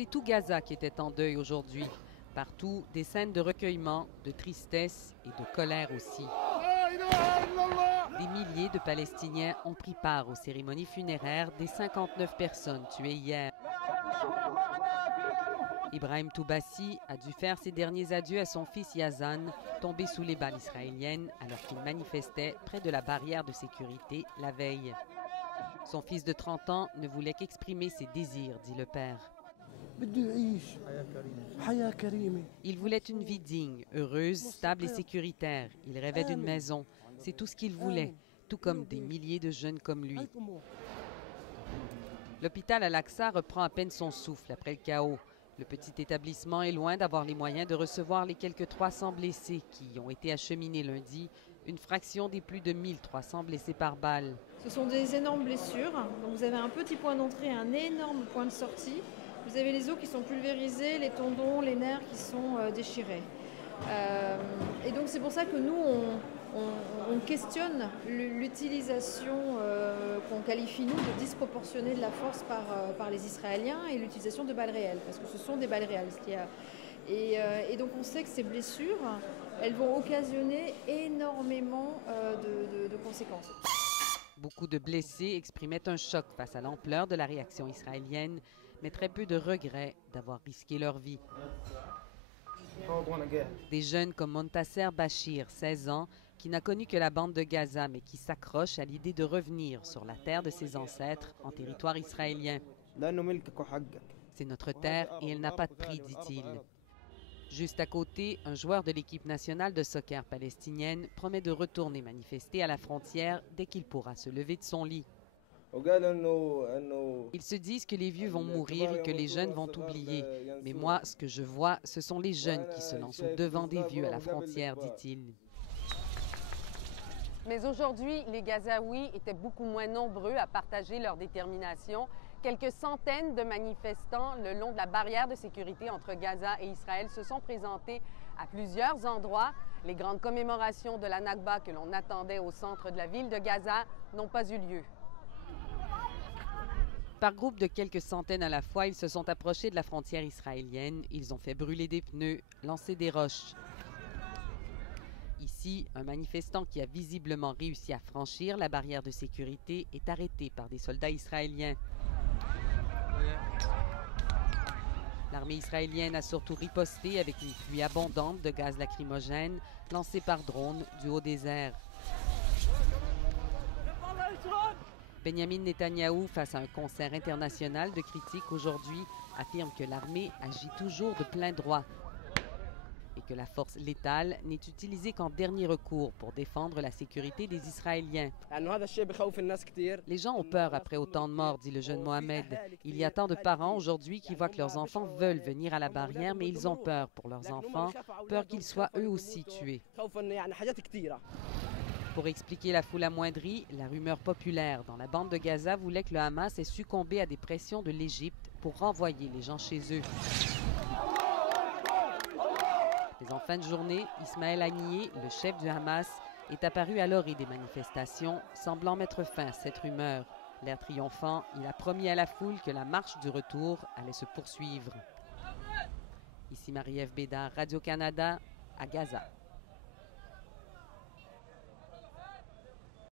C'est tout Gaza qui était en deuil aujourd'hui. Partout, des scènes de recueillement, de tristesse et de colère aussi. Des milliers de Palestiniens ont pris part aux cérémonies funéraires des 59 personnes tuées hier. Ibrahim Toubassi a dû faire ses derniers adieux à son fils Yazan, tombé sous les balles israéliennes alors qu'il manifestait près de la barrière de sécurité la veille. Son fils de 30 ans ne voulait qu'exprimer ses désirs, dit le père. Il voulait une vie digne, heureuse, stable et sécuritaire. Il rêvait d'une maison. C'est tout ce qu'il voulait, tout comme des milliers de jeunes comme lui. L'hôpital Al-Aqsa reprend à peine son souffle après le chaos. Le petit établissement est loin d'avoir les moyens de recevoir les quelques 300 blessés qui ont été acheminés lundi, une fraction des plus de 1300 blessés par balle. Ce sont des énormes blessures. Donc vous avez un petit point d'entrée et un énorme point de sortie. Vous avez les os qui sont pulvérisés, les tendons, les nerfs qui sont déchirés. Et donc c'est pour ça que nous, on questionne l'utilisation qu'on qualifie, nous, de disproportionnée de la force par les Israéliens et l'utilisation de balles réelles, parce que ce sont des balles réelles. Et donc on sait que ces blessures, elles vont occasionner énormément de conséquences. Beaucoup de blessés exprimaient un choc face à l'ampleur de la réaction israélienne, mais très peu de regrets d'avoir risqué leur vie. Des jeunes comme Montasser Bachir, 16 ans, qui n'a connu que la bande de Gaza, mais qui s'accroche à l'idée de revenir sur la terre de ses ancêtres en territoire israélien. C'est notre terre et elle n'a pas de prix, dit-il. Juste à côté, un joueur de l'équipe nationale de soccer palestinienne promet de retourner manifester à la frontière dès qu'il pourra se lever de son lit. Ils se disent que les vieux vont mourir et que les jeunes vont oublier. Mais moi, ce que je vois, ce sont les jeunes qui se lancent au devant des vieux à la frontière, dit-il. Mais aujourd'hui, les Gazaouis étaient beaucoup moins nombreux à partager leur détermination. Quelques centaines de manifestants le long de la barrière de sécurité entre Gaza et Israël se sont présentés à plusieurs endroits. Les grandes commémorations de la Nakba que l'on attendait au centre de la ville de Gaza n'ont pas eu lieu. Par groupe de quelques centaines à la fois, ils se sont approchés de la frontière israélienne. Ils ont fait brûler des pneus, lancer des roches. Ici, un manifestant qui a visiblement réussi à franchir la barrière de sécurité est arrêté par des soldats israéliens. L'armée israélienne a surtout riposté avec une pluie abondante de gaz lacrymogène lancée par drone du haut des airs. Benjamin Netanyahou, face à un concert international de critiques aujourd'hui, affirme que l'armée agit toujours de plein droit et que la force létale n'est utilisée qu'en dernier recours pour défendre la sécurité des Israéliens. Les gens ont peur après autant de morts, dit le jeune Mohamed. Il y a tant de parents aujourd'hui qui voient que leurs enfants veulent venir à la barrière, mais ils ont peur pour leurs enfants, peur qu'ils soient eux aussi tués. Pour expliquer la foule amoindrie, la rumeur populaire dans la bande de Gaza voulait que le Hamas ait succombé à des pressions de l'Égypte pour renvoyer les gens chez eux. Mais en fin de journée, Ismaël Haniyeh, le chef du Hamas, est apparu à l'orée des manifestations, semblant mettre fin à cette rumeur. L'air triomphant, il a promis à la foule que la marche du retour allait se poursuivre. Ici Marie-Ève Bédard, Radio-Canada, à Gaza.